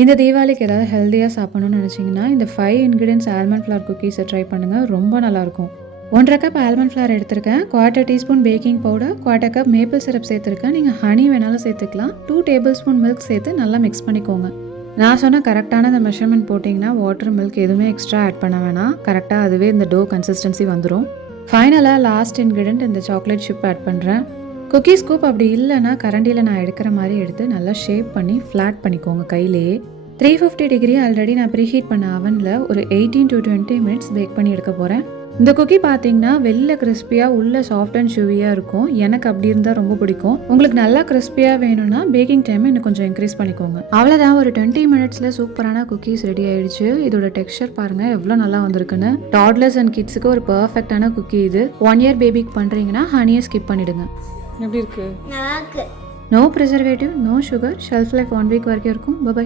இந்த தீபாவளிக்கு ஏதாவது ஹெல்த்தியாக சாப்பிடணும்னு நினச்சிங்கன்னா இந்த 5 இன்க்ரீடியன்ட்ஸ் ஆல்மண்ட் ஃப்ளவர் குக்கீஸை ட்ரை பண்ணுங்கள். ரொம்ப நல்லாயிருக்கும். 1/2 கப் ஆல்மண்ட் ஃப்ளவர் எடுத்திருக்கேன். 1/4 teaspoon baking powder, 1/4 cup maple syrup சேர்த்துருக்கேன். நீங்கள் ஹனி வேணாலும் சேர்த்துக்கலாம். 2 டேபிள் ஸ்பூன் மில்க் சேர்த்து நல்லா மிக்ஸ் பண்ணிக்கோங்க. நான் சொன்ன கரெக்டான இந்த மெஷர்மெண்ட் போட்டிங்கன்னா வாட்டர் மில்க் எதுவுமே எக்ஸ்ட்ரா ஆட் பண்ண வேணாம். கரெக்டாக அதுவே இந்த டோ கன்சிஸ்டன்சி வந்துடும். ஃபைனலாக லாஸ்ட் இன்க்ரீடியன்ட் இந்த சாக்லேட் சிப் ஆட் பண்ணுறேன். குக்கீ ஸ்கூப் அப்படி இல்லைன்னா கரண்டியில் நான் எடுக்கிற மாதிரி எடுத்து நல்லா ஷேப் பண்ணி ஃப்ளாட் பண்ணிக்கோங்க கையிலேயே. 350 டிகிரி ஆல்ரெடி நான் ப்ரீஹீட் பண்ண அவனில் ஒரு 18 to 20 மினிட்ஸ் பேக் பண்ணி எடுக்க போகிறேன். இந்த குக்கி பார்த்தீங்கன்னா வெளில கிறிஸ்பியாக உள்ள சாஃப்ட் அண்ட் ஷூவியாக இருக்கும். எனக்கு அப்படி இருந்தால் ரொம்ப பிடிக்கும். உங்களுக்கு நல்லா கிறிஸ்பியாக வேணும்னா பேக்கிங் டைம் இன்னும் கொஞ்சம் இன்க்ரீஸ் பண்ணிக்கோங்க. அவ்வளோதான், ஒரு 20 மினிட்ஸில் சூப்பரான குக்கீஸ் ரெடி ஆயிடுச்சு. இதோட டெக்ஸ்சர் பாருங்கள் எவ்வளோ நல்லா வந்திருக்குன்னு. டாட்லர்ஸ் அண்ட் கிட்ஸுக்கு ஒரு பர்ஃபெக்டான குக்கி இது. 1 இயர் பேபிக்கு பண்ணுறீங்கன்னா ஹனியை ஸ்கிப் பண்ணிடுங்க. எப்படி இருக்கு? No preservative, no sugar, shelf life 1 week வரைக்கும் இருக்கும். பை.